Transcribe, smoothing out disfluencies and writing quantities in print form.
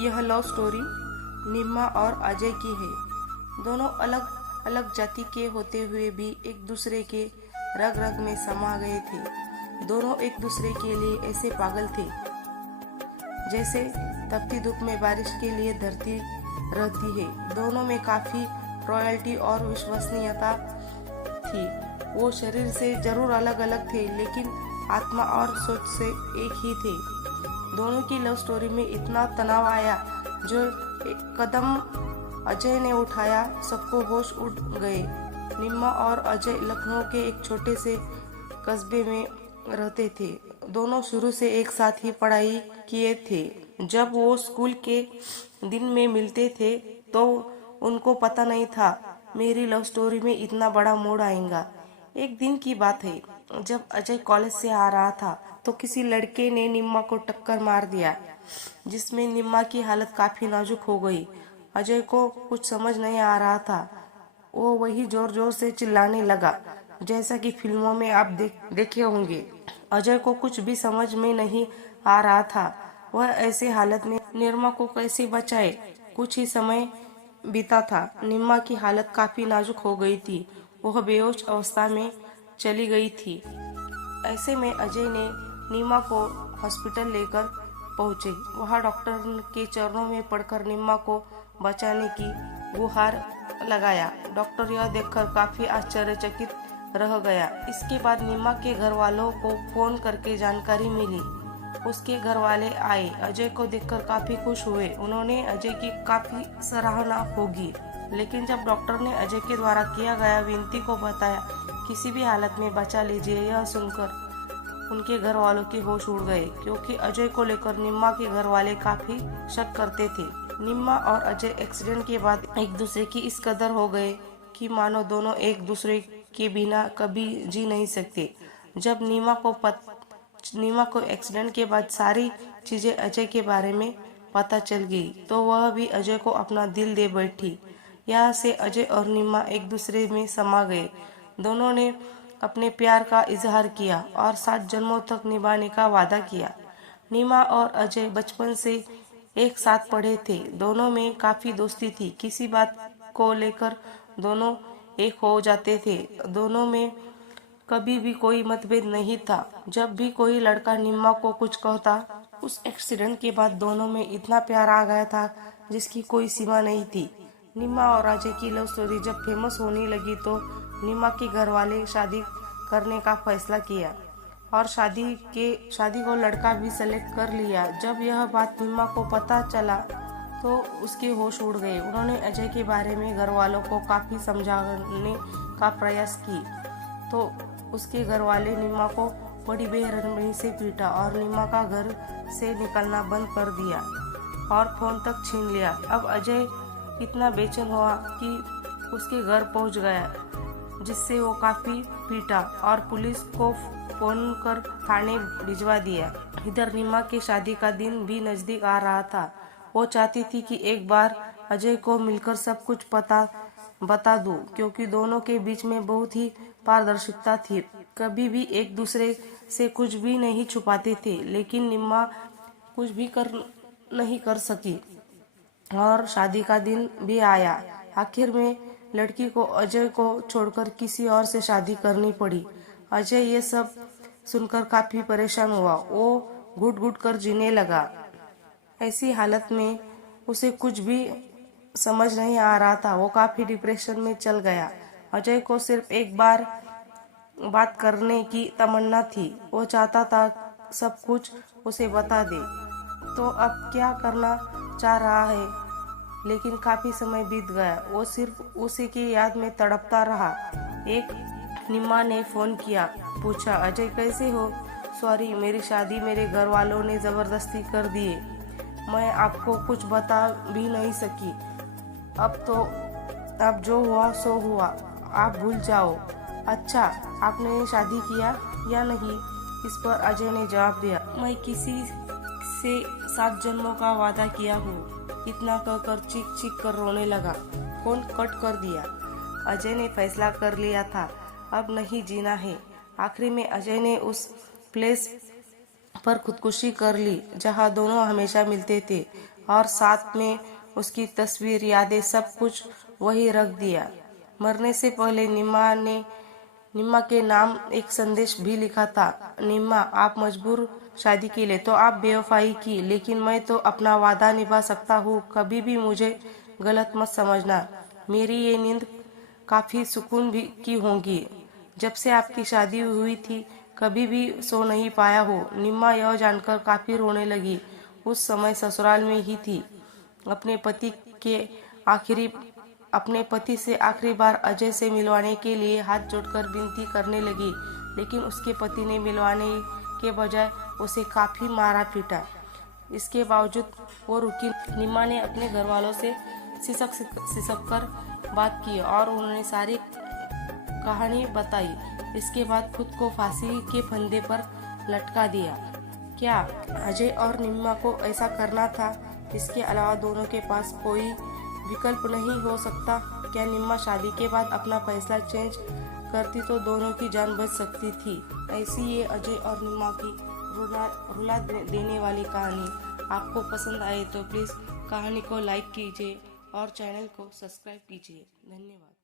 यह love story निम्मा और अजय की है। दोनों अलग अलग जाति के होते हुए भी एक दूसरे के रग रग में समा गए थे। दोनों एक दूसरे के लिए ऐसे पागल थे जैसे तपती धूप में बारिश के लिए धरती रहती है। दोनों में काफी रॉयल्टी और विश्वसनीयता थी। वो शरीर से जरूर अलग अलग थे, लेकिन आत्मा और सोच से एक ही थे। दोनों की लव स्टोरी में इतना तनाव आया, जो एक कदम अजय ने उठाया सबको होश उड़ गए। निम्मा और अजय लखनऊ के एक छोटे से कस्बे में रहते थे। दोनों शुरू से एक साथ ही पढ़ाई किए थे। जब वो स्कूल के दिन में मिलते थे तो उनको पता नहीं था मेरी लव स्टोरी में इतना बड़ा मोड़ आएगा। एक दिन की बात है, जब अजय कॉलेज से आ रहा था तो किसी लड़के ने निम्मा को टक्कर मार दिया, जिसमें निम्मा की हालत काफी नाजुक हो गई। अजय को कुछ समझ नहीं आ रहा था। वो वही जोर जोर से चिल्लाने लगा, जैसा कि फिल्मों में आप देखे होंगे। अजय को कुछ भी समझ में नहीं आ रहा था। वह ऐसे हालत में निम्मा को कैसे बचाए। कुछ ही समय बीता था। निम्मा की हालत काफी नाजुक हो गई थी। वह बेहोश अवस्था में चली गई थी। ऐसे में अजय ने निम्मा को हॉस्पिटल लेकर पहुंचे। वहां डॉक्टर के चरणों में पड़कर निम्मा को बचाने की गुहार लगाया। डॉक्टर यह देखकर काफी आश्चर्यचकित रह गया। इसके बाद निम्मा के घर वालों को फोन करके जानकारी मिली। उसके घर वाले आए। अजय को देखकर काफी खुश हुए। उन्होंने अजय की काफी सराहना होगी, लेकिन जब डॉक्टर ने अजय के द्वारा किया गया विनती को बताया, किसी भी हालत में बचा लीजिए, यह सुनकर उनके घर वालों के होश उड़ गए, क्योंकि अजय को लेकर निम्मा के घर वाले काफी शक करते थे। निम्मा और अजय एक्सीडेंट के बाद एक दूसरे की इस कदर हो गए कि मानो दोनों एक दूसरे के बिना कभी जी नहीं सकते। जब निम्मा को एक्सीडेंट के बाद सारी चीजें अजय के बारे में पता चल गई, तो वह भी अजय को अपना दिल दे बैठी। यहाँ से अजय और निम्मा एक दूसरे में समा गए। दोनों ने अपने प्यार का इजहार किया और 7 जन्मों तक निभाने का वादा किया। निम्मा और अजय बचपन से एक साथ पढ़े थे। दोनों में काफी दोस्ती थी। किसी बात को लेकर दोनों एक हो जाते थे। दोनों में कभी भी कोई मतभेद नहीं था। जब भी कोई लड़का निम्मा को कुछ कहता, उस एक्सीडेंट के बाद दोनों में इतना प्यार आ गया था जिसकी कोई सीमा नहीं थी। निम्मा और अजय की लव स्टोरी जब फेमस होने लगी तो निम्मा के घर वाले शादी करने का फैसला किया और शादी को लड़का भी सेलेक्ट कर लिया। जब यह बात निम्मा को पता चला तो उसके होश उड़ गए। उन्होंने अजय के बारे में घर वालों को काफी समझाने का प्रयास की, तो उसके घर वाले निम्मा को बड़ी बेरहमी से पीटा और निम्मा का घर से निकलना बंद कर दिया और फोन तक छीन लिया। अब अजय इतना बेचैन हुआ कि उसके घर पहुंच गया, जिससे वो काफी पीटा और पुलिस को फोन कर थाने भिजवा दिया। इधर निम्मा की शादी का दिन भी नजदीक आ रहा था। वो चाहती थी कि एक बार अजय को मिलकर सब कुछ बता दूं, क्योंकि दोनों के बीच में बहुत ही पारदर्शिता थी। कभी भी एक दूसरे से कुछ भी नहीं छुपाते थे, लेकिन निम्मा कुछ भी नहीं कर सकी और शादी का दिन भी आया। आखिर में लड़की को अजय को छोड़कर किसी और से शादी करनी पड़ी। अजय ये सब सुनकर काफी परेशान हुआ। वो घुट घुट कर जीने लगा। ऐसी हालत में उसे कुछ भी समझ नहीं आ रहा था। वो काफी डिप्रेशन में चल गया। अजय को सिर्फ एक बार बात करने की तमन्ना थी। वो चाहता था सब कुछ उसे बता दे। तो अब क्या करना चाह रहा है, लेकिन काफी समय बीत गया। वो सिर्फ उसी की याद में तड़पता रहा। एक निम्मा ने फोन किया, पूछा, अजय कैसे हो? सॉरी, मेरी शादी मेरे घर वालों ने जबरदस्ती कर दिए। मैं आपको कुछ बता भी नहीं सकी। अब जो हुआ सो हुआ, आप भूल जाओ। अच्छा, आपने शादी किया या नहीं? इस पर अजय ने जवाब दिया, मैं किसी से 7 जन्मों का वादा किया हूँ। इतना कहकर चीख चीख कर रोने लगा। फोन कट कर दिया। अजय ने फैसला कर लिया था, अब नहीं जीना है। आखिरी में अजय ने उस प्लेस पर खुदकुशी कर ली जहां दोनों हमेशा मिलते थे। और साथ में उसकी तस्वीर, यादें, सब कुछ वही रख दिया। मरने से पहले निम्मा के नाम एक संदेश भी लिखा था। निम्मा, आप मजबूर शादी के लिए तो आप बेवफाई की, लेकिन मैं तो अपना वादा निभा सकता हूँ। कभी भी मुझे गलत मत समझना। मेरी ये नींद काफी सुकून भी की होगी। जब से आपकी शादी हुई थी कभी भी सो नहीं पाया हो। निम्मा यह जानकर काफी रोने लगी। उस समय ससुराल में ही थी। अपने पति से आखिरी बार अजय से मिलवाने के लिए हाथ जोड़कर विनती करने लगी, लेकिन उसके पति ने मिलवाने के बजाय उसे काफी मारा पीटा। इसके बावजूद वो रुकी। निम्मा ने अपने घर वालों से सिसक कर बात की और उन्होंने सारी कहानी बताई। इसके बाद खुद को फांसी के फंदे पर लटका दिया। क्या अजय और निम्मा को ऐसा करना था? इसके अलावा दोनों के पास कोई विकल्प नहीं हो सकता? क्या निम्मा शादी के बाद अपना फैसला चेंज करती तो दोनों की जान बच सकती थी? ऐसी ये अजय और निम्मा की रुला देने वाली कहानी आपको पसंद आए तो प्लीज़ कहानी को लाइक कीजिए और चैनल को सब्सक्राइब कीजिए। धन्यवाद।